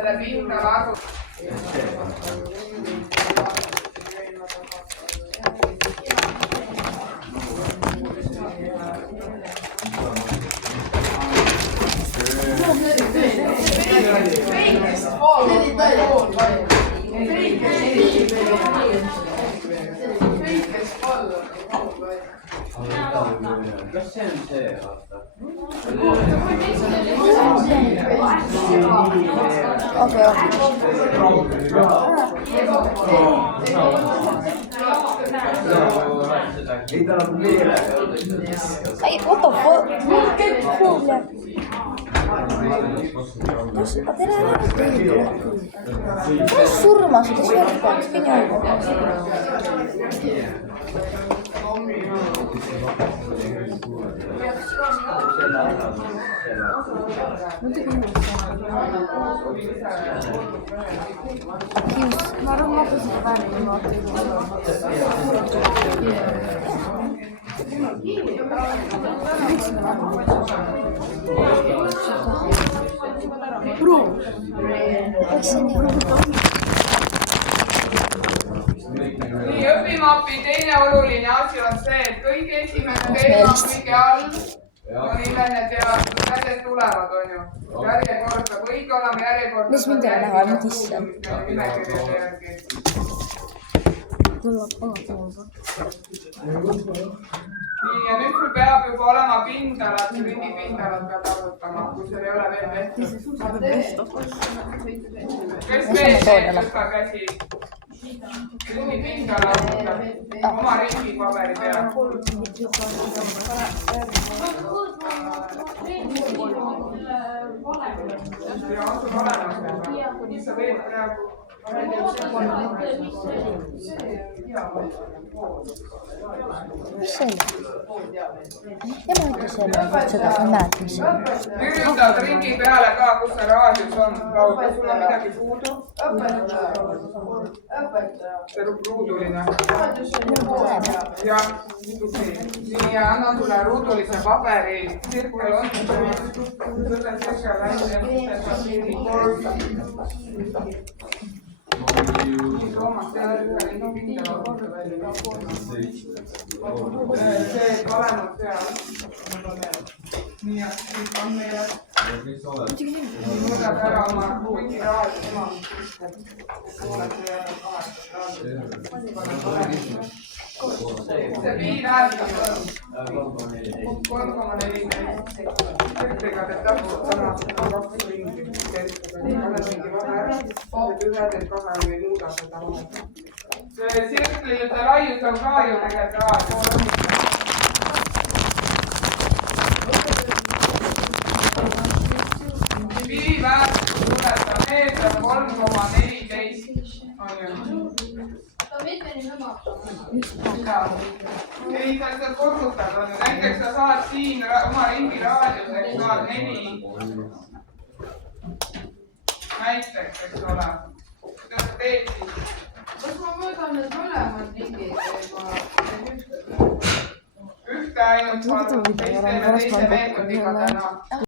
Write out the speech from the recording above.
selle pindala arvu. Kas see on see aasta? Okei. Ai, what the fuck? Aga tere ära teile. Kas surmasid ja söödikaks kinni olgu? Ma arvan, ma tõesti väärne nii, õpimapi teine oluline asi on see, et kõige esimene teema kõige all on ilmene tead, kus asjad tulevad, on ju. Järjekord peab õige olema, järjekord mis mind ei ole näha, ma tissan. Nii, ja nüüd sul peab juba olema pindalad, ringipindalad peab arvutama, kui sul ei ole veel tehtud. Kes veel teeb, tõsta käsi? Ringipindala arvutab oma ringipaberi peal. Ja on sul olemas veel. Mis sa veel praegu? Mis see oli? Ema ütles selle, et seda sa näed, mis see on. Kirjutad ringi peale ka, kus see raadius on. Lauda, sul on midagi puudu? See ruuduline. Jah, nii ja annan sulle ruudulise paberi. Sirkel on. Toomas, tead ühe ringipindala korda välja. See palemad seal. Nii, ja siis on meile. Muudab ära oma kuigiraadio tema. See piir hääldab 3,14. Kõrgega teeb täpselt sama 2 ringi. Kahe ringi vahe ära. Teeb ühe, teeb kahe või muuda seda vahet. See sirklite laius on ka ju tegelikult raadio. Piiriväärtus tuletab meetr 3,14 on ju. Ei, sa seda korrutad on ju. Näiteks sa saad siin oma ringi raadiuseks saad 4. Näiteks, eks ole. Mida sa teed siis? Kas ma mõõdan need mõlemad ringid või ma teen ühte? Ühte ainult, teist teeme teise meetodiga täna.